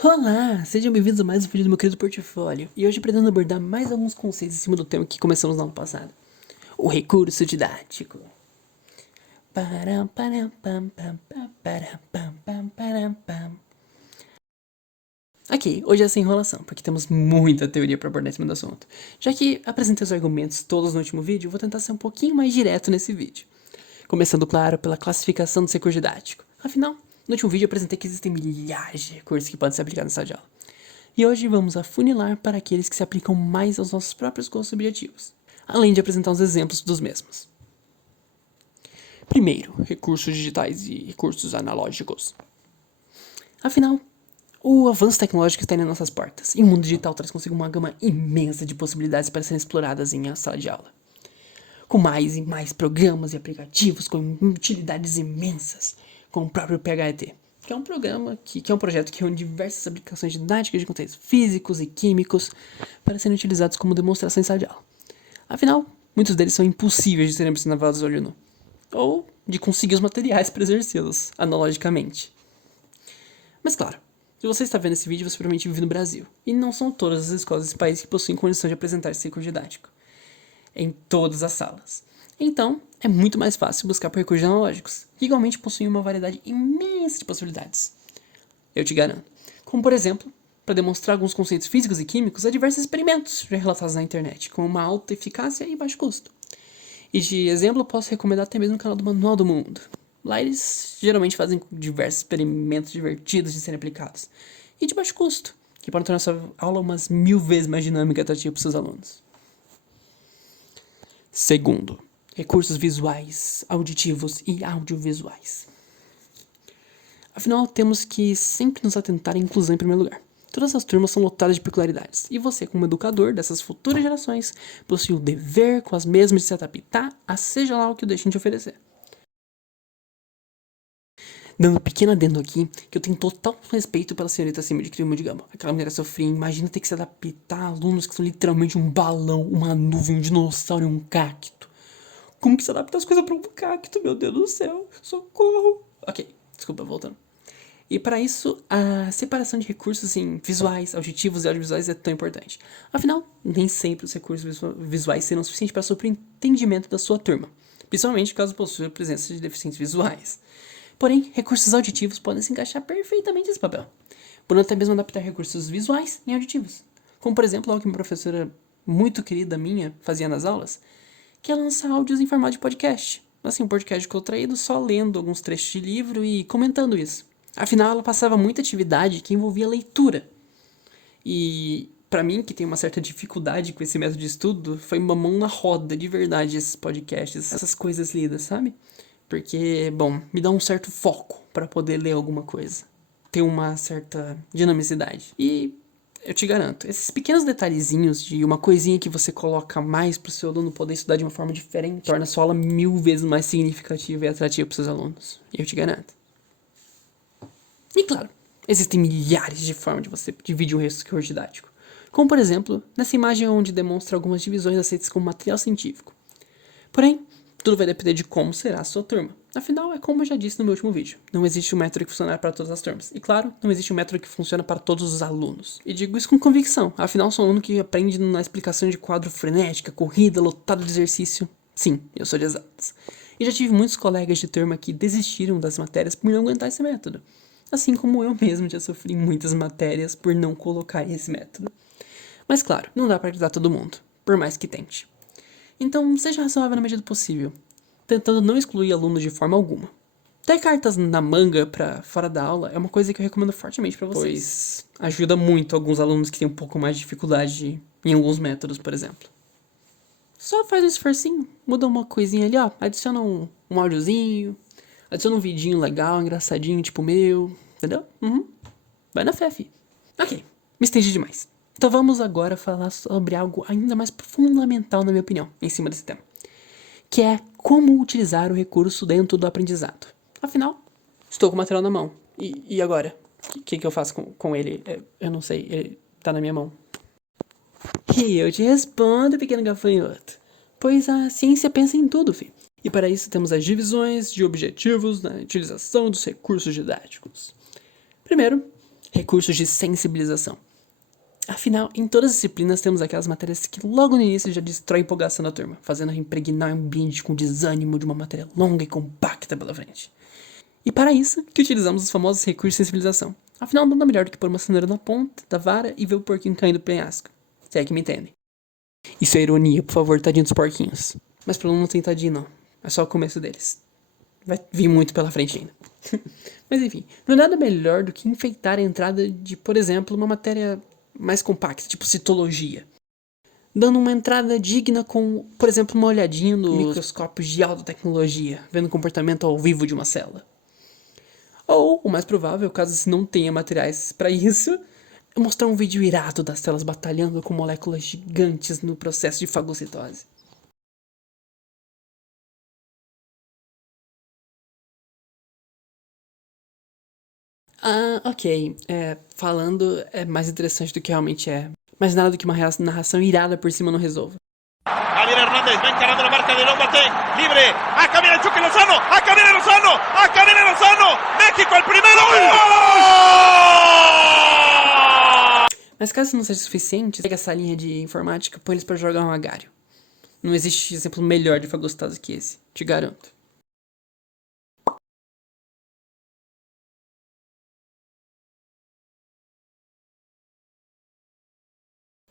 Olá, sejam bem-vindos a mais um vídeo do meu querido portfólio. E hoje pretendo abordar mais alguns conceitos em cima do tema que começamos no ano passado. O recurso didático. Param, param, pam, pam, pam, param, pam, pam, param, pam. Ok, hoje é sem enrolação, porque temos muita teoria para abordar em cima do assunto. Já que apresentei os argumentos todos no último vídeo, vou tentar ser um pouquinho mais direto nesse vídeo. Começando, claro, pela classificação do recurso didático. Afinal, no último vídeo eu apresentei que existem milhares de recursos que podem ser aplicados na sala de aula. E hoje vamos afunilar para aqueles que se aplicam mais aos nossos próprios gostos e objetivos, além de apresentar os exemplos dos mesmos. Primeiro, recursos digitais e recursos analógicos. Afinal, o avanço tecnológico está em nossas portas, e o mundo digital traz consigo uma gama imensa de possibilidades para serem exploradas em sala de aula. Com mais e mais programas e aplicativos com utilidades imensas, como o próprio PHET, que é um programa, que é um projeto que reúne diversas aplicações didáticas de conteúdos físicos e químicos para serem utilizados como demonstração em sala de aula. Afinal, muitos deles são impossíveis de serem observados olho nu, ou de conseguir os materiais para exercê-los, analogicamente. Mas claro, se você está vendo esse vídeo, você provavelmente vive no Brasil, e não são todas as escolas desse país que possuem condição de apresentar esse recurso didático em todas as salas. Então, é muito mais fácil buscar por recursos analógicos, que igualmente possuem uma variedade imensa de possibilidades. Eu te garanto. Como, por exemplo, para demonstrar alguns conceitos físicos e químicos, há diversos experimentos já relatados na internet, com uma alta eficácia e baixo custo. E de exemplo, eu posso recomendar até mesmo o canal do Manual do Mundo. Lá eles geralmente fazem diversos experimentos divertidos de serem aplicados, e de baixo custo, que podem tornar sua aula umas 1000 vezes mais dinâmica e atrativa para seus alunos. Segundo, recursos visuais, auditivos e audiovisuais. Afinal, temos que sempre nos atentar à inclusão em primeiro lugar. Todas as turmas são lotadas de peculiaridades, e você, como educador dessas futuras gerações, possui o dever com as mesmas de se adaptar a seja lá o que o deixem de oferecer. Dando um pequeno adendo aqui, que eu tenho total respeito pela senhorita acima de Crimo de Gama. Aquela mulher sofria, imagina ter que se adaptar a alunos que são literalmente um balão, uma nuvem, um dinossauro e um cacto. Como que se adapta as coisas para um cacto, meu Deus do céu, socorro. Ok, desculpa, voltando. E para isso, a separação de recursos em visuais, auditivos e audiovisuais é tão importante. Afinal, nem sempre os recursos visuais serão suficientes para suprir o entendimento da sua turma, principalmente caso possua a presença de deficientes visuais. Porém, recursos auditivos podem se encaixar perfeitamente nesse papel, podendo até mesmo adaptar recursos visuais em auditivos. Como, por exemplo, algo que uma professora muito querida minha fazia nas aulas, que é lançar áudios em formato de podcast. Assim, um podcast contraído só lendo alguns trechos de livro e comentando isso. Afinal, ela passava muita atividade que envolvia leitura. E para mim, que tem uma certa dificuldade com esse método de estudo, foi uma mão na roda, de verdade, esses podcasts, essas coisas lidas, sabe? Porque, bom, me dá um certo foco para poder ler alguma coisa. Tem uma certa dinamicidade. E eu te garanto, esses pequenos detalhezinhos de uma coisinha que você coloca mais pro seu aluno poder estudar de uma forma diferente, torna a sua aula 1000 vezes mais significativa e atrativa para seus alunos. Eu te garanto. E claro, existem milhares de formas de você dividir um recurso didático. Como, por exemplo, nessa imagem onde demonstra algumas divisões aceitas como material científico. Porém, tudo vai depender de como será a sua turma. Afinal, é como eu já disse no meu último vídeo. Não existe um método que funcione para todas as turmas. E claro, não existe um método que funcione para todos os alunos. E digo isso com convicção. Afinal, sou um aluno que aprende na explicação de quadro frenética, corrida, lotado de exercício. Sim, eu sou de exatas. E já tive muitos colegas de turma que desistiram das matérias por não aguentar esse método. Assim como eu mesmo já sofri em muitas matérias por não colocar esse método. Mas claro, não dá para agradar todo mundo, por mais que tente. Então, seja razoável na medida do possível, tentando não excluir alunos de forma alguma. Ter cartas na manga para fora da aula é uma coisa que eu recomendo fortemente para vocês, pois ajuda muito alguns alunos que têm um pouco mais de dificuldade em alguns métodos, por exemplo. Só faz um esforcinho, muda uma coisinha ali, ó, adiciona um áudiozinho, adiciona um vidinho legal, engraçadinho, tipo o meu, entendeu? Vai na fé, fi. Ok, me estendi demais. Então vamos agora falar sobre algo ainda mais fundamental, na minha opinião, em cima desse tema. Que é como utilizar o recurso dentro do aprendizado. Afinal, estou com o material na mão. E agora? O que eu faço com ele? Eu não sei, ele tá na minha mão. E eu te respondo, pequeno gafanhoto. Pois a ciência pensa em tudo, filho. E para isso temos as divisões de objetivos na utilização dos recursos didáticos. Primeiro, Recursos de sensibilização. Afinal, em todas as disciplinas temos aquelas matérias que logo no início já destrói a empolgação da turma, fazendo impregnar o ambiente com desânimo de uma matéria longa e compacta pela frente. E para isso, que utilizamos os famosos recursos de sensibilização. Afinal, nada melhor do que pôr uma cenoura na ponta da vara e ver o porquinho caindo do penhasco. Se é que me entendem. Isso é ironia, por favor, tadinho dos porquinhos. Mas pro aluno não tem tadinho, não. É só o começo deles. Vai vir muito pela frente ainda. Mas enfim, não é nada melhor do que enfeitar a entrada de, por exemplo, uma matéria mais compacta, tipo citologia. Dando uma entrada digna com, por exemplo, uma olhadinha nos microscópios de alta tecnologia, vendo o comportamento ao vivo de uma célula. Ou, o mais provável, caso se não tenha materiais para isso, é mostrar um vídeo irado das células batalhando com moléculas gigantes no processo de fagocitose. Ok. Falando é mais interessante do que realmente é. Mas nada do que uma narração irada por cima não resolva. Javier Hernández va encarando la marca de Lombate, libre, acá viene el Chucky Lozano, acá viene Lozano, acá viene Lozano, México el primero, ¡gol! Mas caso não seja suficiente, pega essa linha de informática e põe eles pra jogar um agário. Não existe exemplo melhor de fagocitose que esse, te garanto.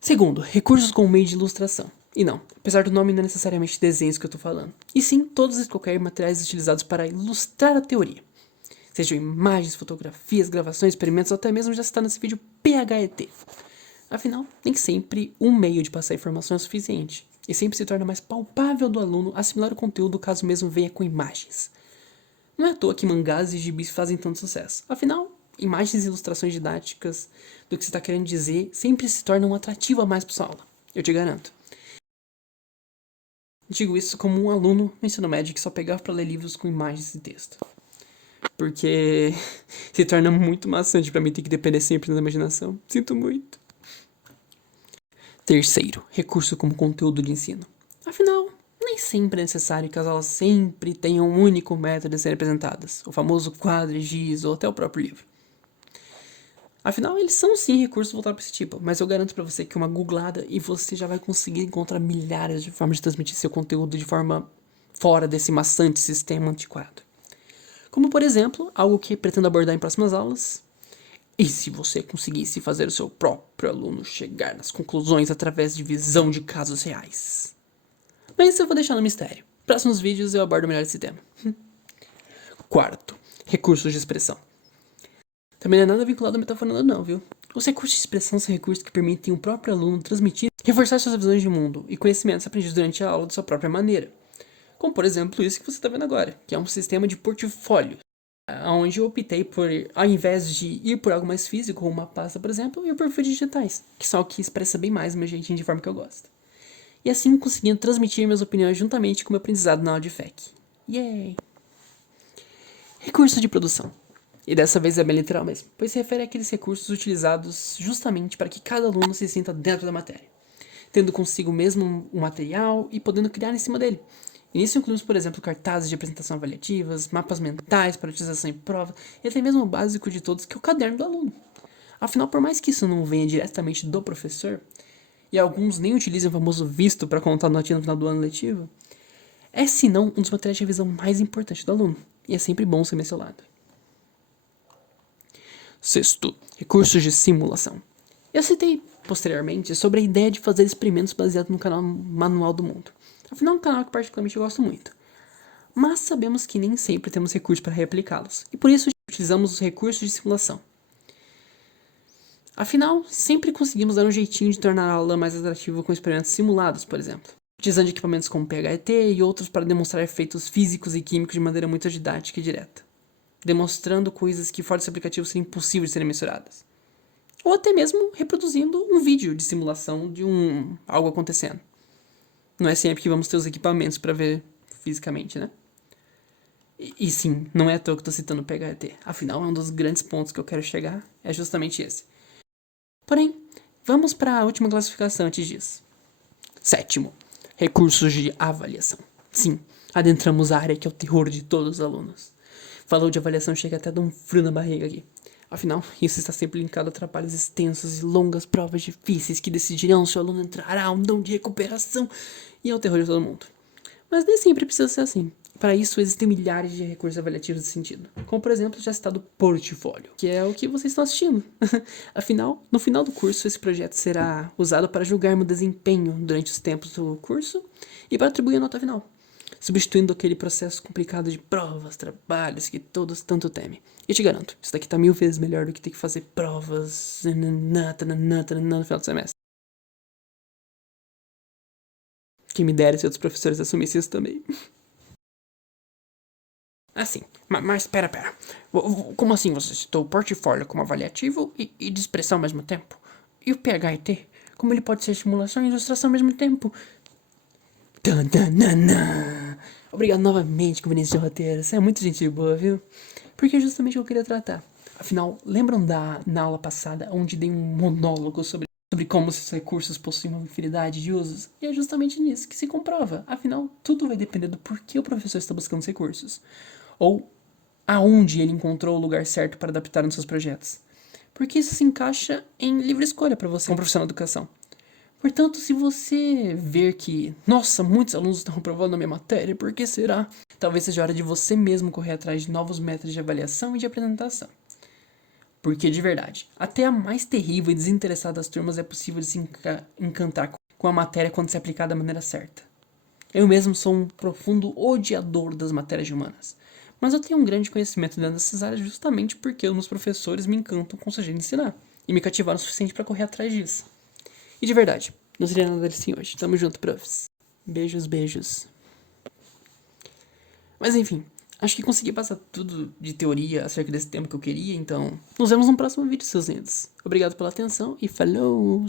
Segundo, recursos como meio de ilustração. E não, apesar do nome não é necessariamente desenhos que eu tô falando. E sim, todos e qualquer materiais utilizados para ilustrar a teoria. Sejam imagens, fotografias, gravações, experimentos ou até mesmo já está nesse vídeo PHET. Afinal, nem sempre um meio de passar informação é suficiente. E sempre se torna mais palpável do aluno assimilar o conteúdo caso mesmo venha com imagens. Não é à toa que mangás e gibis fazem tanto sucesso. Afinal, imagens e ilustrações didáticas do que você está querendo dizer sempre se tornam um atrativo a mais para sua aula. Eu te garanto. Digo isso como um aluno no ensino médio que só pegava para ler livros com imagens e texto. Porque se torna muito maçante para mim ter que depender sempre da imaginação. Sinto muito. Terceiro, recurso como conteúdo de ensino. Afinal, nem sempre é necessário que as aulas sempre tenham um único método de serem apresentadas, o famoso quadro, giz ou até o próprio livro. Afinal, eles são sim recursos voltados para esse tipo, mas eu garanto para você que uma googlada e você já vai conseguir encontrar milhares de formas de transmitir seu conteúdo de forma fora desse maçante sistema antiquado. Como, por exemplo, algo que pretendo abordar em próximas aulas. E se você conseguisse fazer o seu próprio aluno chegar nas conclusões através de visão de casos reais? Mas isso eu vou deixar no mistério. Próximos vídeos eu abordo melhor esse tema. Quarto, recursos de expressão. Também não é nada vinculado à metaforando não, viu? Os recursos de expressão são recursos que permitem o próprio aluno transmitir, reforçar suas visões de mundo e conhecimentos aprendidos durante a aula de sua própria maneira. Como, por exemplo, isso que você está vendo agora, que é um sistema de portfólio, onde eu optei por, ao invés de ir por algo mais físico, como uma pasta, por exemplo, ir por vídeos digitais, que são o que expressa bem mais o meu jeitinho de forma que eu gosto. E assim conseguindo transmitir minhas opiniões juntamente com o meu aprendizado na aula de FEC. Yay! Recurso de produção. E dessa vez é bem literal mesmo, pois se refere àqueles recursos utilizados justamente para que cada aluno se sinta dentro da matéria, tendo consigo mesmo um material e podendo criar em cima dele. E nisso incluímos, por exemplo, cartazes de apresentação avaliativas, mapas mentais para utilização em prova, e até mesmo o básico de todos, que é o caderno do aluno. Afinal, por mais que isso não venha diretamente do professor, e alguns nem utilizam o famoso visto para contar notinha no final do ano letivo, é, se não, um dos materiais de revisão mais importantes do aluno, e é sempre bom ser mencionado. Sexto, recursos de simulação. Eu citei posteriormente sobre a ideia de fazer experimentos baseados no canal Manual do Mundo. Afinal, é um canal que particularmente eu gosto muito. Mas sabemos que nem sempre temos recursos para replicá-los, e por isso utilizamos os recursos de simulação. Afinal, sempre conseguimos dar um jeitinho de tornar a aula mais atrativa com experimentos simulados, por exemplo, utilizando equipamentos como PHET e outros para demonstrar efeitos físicos e químicos de maneira muito didática e direta, demonstrando coisas que fora desse aplicativo seriam impossíveis de serem mensuradas. Ou até mesmo reproduzindo um vídeo de simulação de algo acontecendo. Não é sempre que vamos ter os equipamentos para ver fisicamente, né? E sim, não é à toa que estou citando o PHET. Afinal, é um dos grandes pontos que eu quero chegar, é justamente esse. Porém, vamos para a última classificação antes disso. Sétimo, recursos de avaliação. Sim, adentramos a área que é o terror de todos os alunos. Falou de avaliação, chega até a dar um frio na barriga aqui. Afinal, isso está sempre linkado a trabalhos extensos e longas provas difíceis que decidirão se o aluno entrará ou não de recuperação e é o terror de todo mundo. Mas nem sempre precisa ser assim. Para isso, existem milhares de recursos avaliativos nesse sentido. Como, por exemplo, já citado portfólio, que é o que vocês estão assistindo. Afinal, no final do curso, esse projeto será usado para julgar meu desempenho durante os tempos do curso e para atribuir a nota final, substituindo aquele processo complicado de provas, trabalhos que todos tanto temem. E te garanto, isso daqui tá 1000 vezes melhor do que ter que fazer provas no final do semestre. Quem me dera se outros professores assumissem isso também. Assim, mas pera. Como assim você citou o portfólio como avaliativo e de expressão ao mesmo tempo? E o PHIT? Como ele pode ser estimulação e ilustração ao mesmo tempo? Obrigado novamente, conveniência de roteiro. Você é muito gente boa, viu? Porque é justamente o que eu queria tratar. Afinal, lembram na aula passada onde dei um monólogo sobre como esses recursos possuem uma infinidade de usos? E é justamente nisso que se comprova. Afinal, tudo vai depender do porquê o professor está buscando os recursos. Ou aonde ele encontrou o lugar certo para adaptar nos seus projetos. Porque isso se encaixa em livre escolha para você, como profissional de educação. Portanto, se você ver que, nossa, muitos alunos estão reprovando a minha matéria, por que será? Talvez seja hora de você mesmo correr atrás de novos métodos de avaliação e de apresentação. Porque, de verdade, até a mais terrível e desinteressada das turmas é possível de se encantar com a matéria quando se aplicar da maneira certa. Eu mesmo sou um profundo odiador das matérias humanas, mas eu tenho um grande conhecimento dentro dessas áreas justamente porque os meus professores me encantam com o seu jeito de ensinar e me cativaram o suficiente para correr atrás disso. E de verdade, não seria nada assim hoje. Tamo junto, profs. Beijos. Mas enfim, acho que consegui passar tudo de teoria acerca desse tema que eu queria, então nos vemos no próximo vídeo, seus lindos. Obrigado pela atenção e falou!